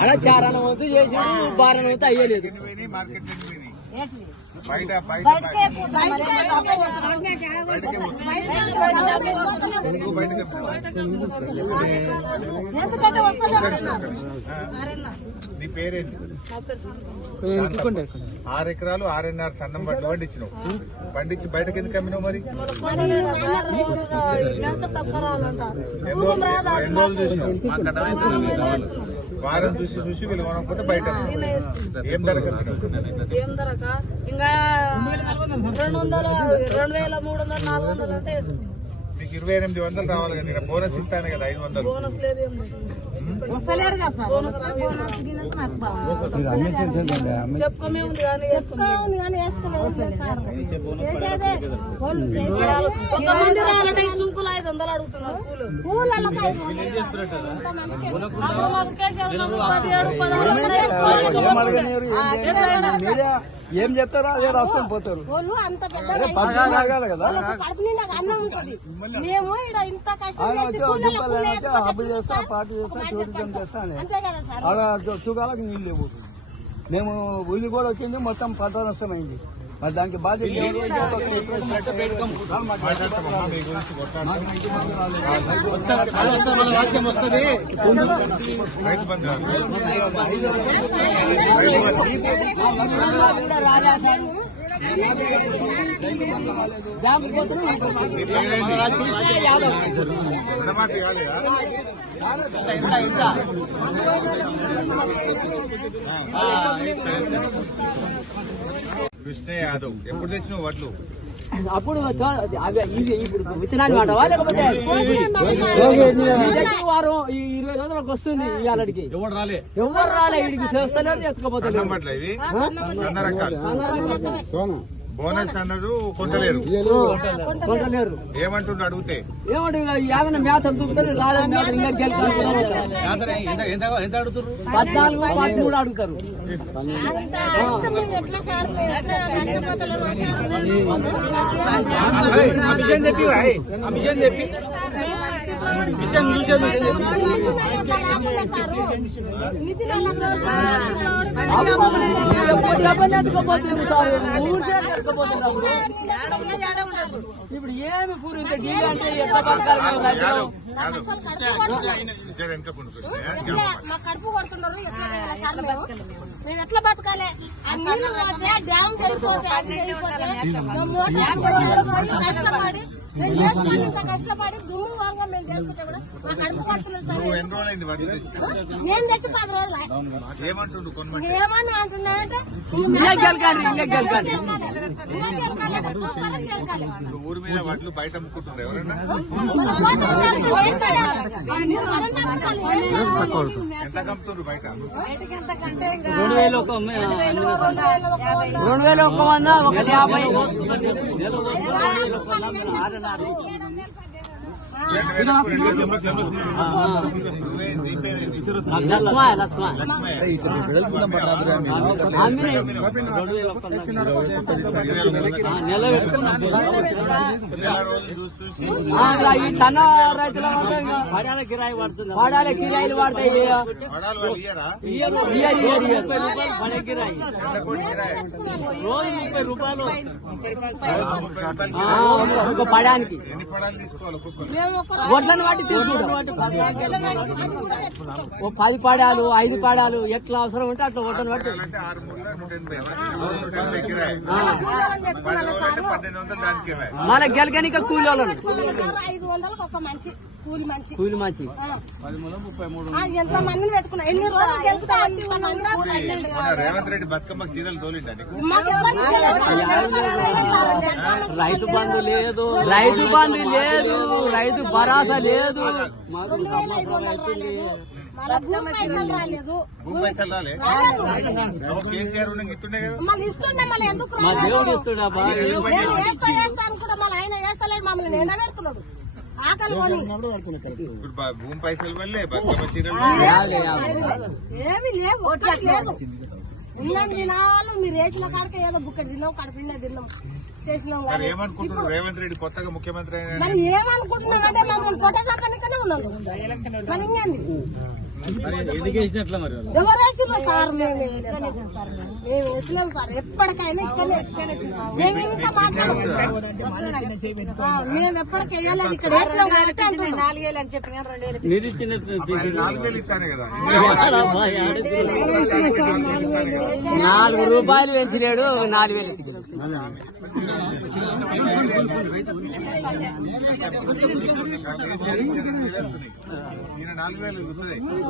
ఆడ చారాన వద్దు చేసి బారన వద్దు అయ్యలేదు. మార్కెట్ బయట నీ పేరేంటి? ఆరు ఎకరాలు ఆరున్నర సన్నం బట్టి పండించినావు. పండించి బయటకి ఎందుకు అమ్మినావు మరి? ఎన్ని రోజులు చూసినావు? వారం చూసి చూసి వీళ్ళు కొనకపోతే బయట. ఏం ధర ఏం ధరక ఇంకా రెండు వందలు రెండు వేల మూడు వందలు నాలుగు వందలు అంటే. నీకు ఇరవై ఎనిమిది వందలు రావాలి కదా ఇక్కడ బోనస్ ఇస్తాను కదా ఐదు వందలు. బోనస్ లేదు ఏం లేదు. వస్తలేరు. చెప్పుకోమే ఉంది కానీ సుంకులు ఐదు వందలు అడుగుతున్నారు పూలు. కేసీఆర్ పదిహేడు పదహారు ఏం చెప్తారో అదే రాసుకొని పోతారు. అంత పెద్ద కదా. మేము ఇంత కష్టం హబ్బు చేస్తా పాటు చేస్తా టూరిజం చేస్తా అలా చుగాలకు నీళ్ళు లేవు. మేము ఉల్లి కూడా వచ్చింది మొత్తం పంట నష్టమైంది మరి దానికి బాధ్యత ఎవరు? మాట్లాడతామమ్మా మీ గురించి రైతు బంధు రాదు. నీ పేరేంటి? రుణమాఫీ కాలేదా? కృష్ణ యాదవ్ ఎప్పుడు తెచ్చినావు వడ్లు అప్పుడు ఇప్పుడు విత్తనాలు వాడవా లేకపోతే వారం ఈ ఇరవై రోజులకు వస్తుంది ఇవాళకి ఎవరు రాలే? ఎవరు రాలే? ఇడికి చేస్తలేదు సన్నం బోనస్ అన్నారు కొంటలేరు కొంటలేరు ఏమంటుండ్రు అడిగితే? ఏమంటే మేత ఇంకా గెలుతారు పద్నాలుగు పదమూడు అడుగుతారు. అంత అంత ఊరికే ఎత్తుకోపోతున్నప్పుడు ఇప్పుడు ఏమి పూరి డీల్ అంటే కృష్ణ మా కడుపు కొడుతున్నారు. మేము? ఎట్లా బతకాలి? ఆ నీళ్ళు పోతే డ్యామ్ జరిగిపోతే కష్టపడి మేము చేసుకొని ఇంత కష్టపడి దుమ్ము వాంగ మేము చేసుకుంటే కూడా మా కడుపు కొడుతున్నారు సార్. నువ్వు ఎన్ని రోజులైంది వడ్లు తెచ్చి? నేను తెచ్చి పది రోజులు. ఏమంటుండు కొనమంటే? ఏమని అంటున్నాడంటే ఇంకా గెలకాలి ఇంకా గెలకాలి ఇప్పుడు ఊరి మీద వడ్లు బయట అమ్ముకుంటున్నారు ఎవరన్నా? ఎంత కమ్ముతున్నారు బయట? రెండు వేలు ఒక రెండు వేలు ఒక వంద ఒకటి యాభై నువ్వే నీ పేరేంటి? లక్ష్మ లక్ష్మ ఆమెనే నెల పెట్టుకున్నాం. నెల రోజులు చూసి చూసి ఆ, ఇలా ఈ సన్న రైతుల పడాల కిరాయి పడుతుంది పడాల కిరాయిలు పడతాయి వడాలు వాళ్ళు ఇయ్యరా ఇయ్యరు, ఇయ్యరు, ఇయ్యరు. ఎంత కోటి కిరాయి? రోజు ముప్పై రూపాయలు ముప్పై రూపాయలు ఆ, ఒక పడానికి ఎన్ని పడాలు తీసుకోవాలి తీసుకుంటాం. ఓ పది పాడాలు ఐదు పాడాలు ఎట్లా అవసరం ఉంటే అట్లా దానికి ఇవ్వాలి. మన గెలకని ఇక్కడ కూలి వాళ్ళను ఐదు వందలకు ఒక మంచి. కూలి మంచి. కూలి మంచి. ఆ, ఎంత మందిని పెట్టుకున్నా? ఎన్ని రోజులు గెలుపుతా మొన్న రేవంత్ రెడ్డి బతుకమ్మకు చీరలు తోలిండా నీకు? రైతు బంధు లేదు. రైతు బంధు లేదు. రైతు భరాసా లేదు. మా? దేవుడు ఇస్తున్నా ఆయన వేస్తలేడు మమ్మల్ని ఎండబెడుతున్నాడు. భూమి పైసలు వల్లే ఏమి లేవు లేదు. ఉన్న దినాలు మీరు వేసిన కాడకే ఏదో బుక్కటి తిన్నాం కడుపునే తిన్నాం చేసినాం ఏమనుకుంటున్నారు? రేవంత్ రెడ్డి కొత్తగా ముఖ్యమంత్రి అయిన మరి ఏమనుకుంటున్నారంటే మమ్మల్ని పొట్టసాకనికనే ఉన్నాను మరి ఎవరు వేసినాం సార్? మేము ఇక్కడనే వేసాం సార్. మేము. మేము వేసినాం సార్. ఎప్పటికైనా ఇక్కడనే మేము ఇంకా మాట్లాడుతున్నాం ఆ, మేము ఎప్పటికి వేయలేదు. ఇక్కడ వేసినాం కాబట్టి అంటున్నాం. నాలుగేళ్ళు అని చెప్పి మీరు ఇచ్చిన నాలుగు రూపాయలు పెంచినాడు నాలుగు వేలు నాలుగు వేలు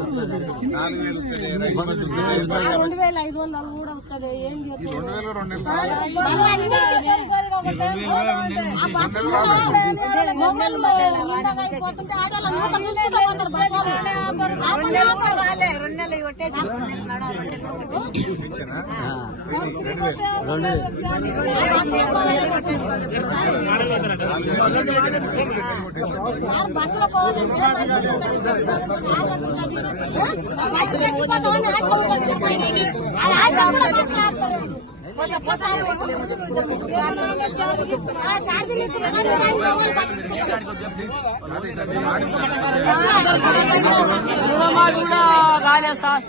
నాలుగు వేలు. రెండు వేల. ఐదు వందలు కూడా వస్తుంది ఏం చేస్తాం రెండు వేలు. రెండు బస్సులు బస్సులో ఎక్కిపోతామని ఆశ ఆశ కూడా బస్సులు ఆపుతారు. సార్